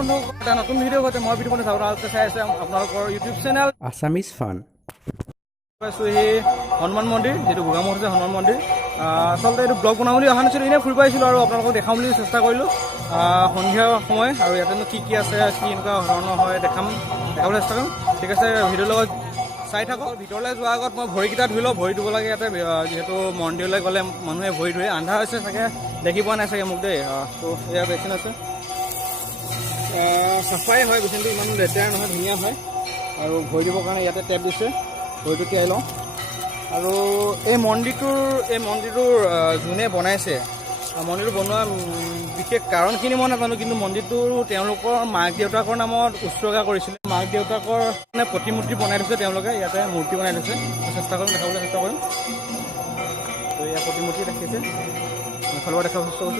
বন্ধু এটা নতুন ভিডিঅ' গৈছে মই ভিডিঅ' বনাইছোঁ আপোনালোকে চাই আছে আপোনালোকৰ ইউটিউব চেনেল আছামিজ ফান। পাইছোঁ সেই হনুমান মন্দিৰ যিটো গুগামুখ আছে হনুমান মন্দিৰ আচলতে এইটো ব্লগ বনাম বুলি অহা নাছিলোঁ এনেই ফুৰিব আহিছিলোঁ আৰু আপোনালোকক দেখাম বুলি চেষ্টা কৰিলোঁ সন্ধিয়া সময় আৰু ইয়াতেনো কি কি আছে কি এনেকুৱা ধৰণৰ হয় দেখাবলৈ চেষ্টা কৰিম ঠিক আছে ভিডিঅ'ৰ লগত চাই থাকক ভিতৰলৈ যোৱাৰ আগত মই ভৰিকেইটা ধুই লওঁ ভৰি ধুব লাগে ইয়াতে যিহেতু মন্দিৰলৈ গ'লে মানুহে ভৰি ধুৱে আন্ধাৰ হৈছে চাগে দেখি পোৱা নাই চাগে মোক দেই তো এয়া বেচিন আছে চাফাই হয় বেচিনটো ইমান লেতেৰা নহয় ধুনীয়া হয় আৰু ভৰি দিবৰ কাৰণে ইয়াতে টেপ দিছে ভৰিটো তিয়াই লওঁ আৰু এই মন্দিৰটোৰ যোনে বনাইছে মন্দিৰটো বনোৱা বিশেষ কাৰণখিনি মই নাজানো কিন্তু মন্দিৰটো তেওঁলোকৰ মাক দেউতাকৰ নামত উৎসৰ্গা কৰিছিলে মাক দেউতাকৰ মানে প্ৰতিমূৰ্তি বনাই থৈছে তেওঁলোকে ইয়াতে মূৰ্তি বনাই থৈছে চেষ্টা কৰিম দেখাবলৈ চেষ্টা কৰিম তো এয়া প্ৰতিমূৰ্তি দেখিছে এফালৰ পৰা দেখাব চেষ্টা কৰিছোঁ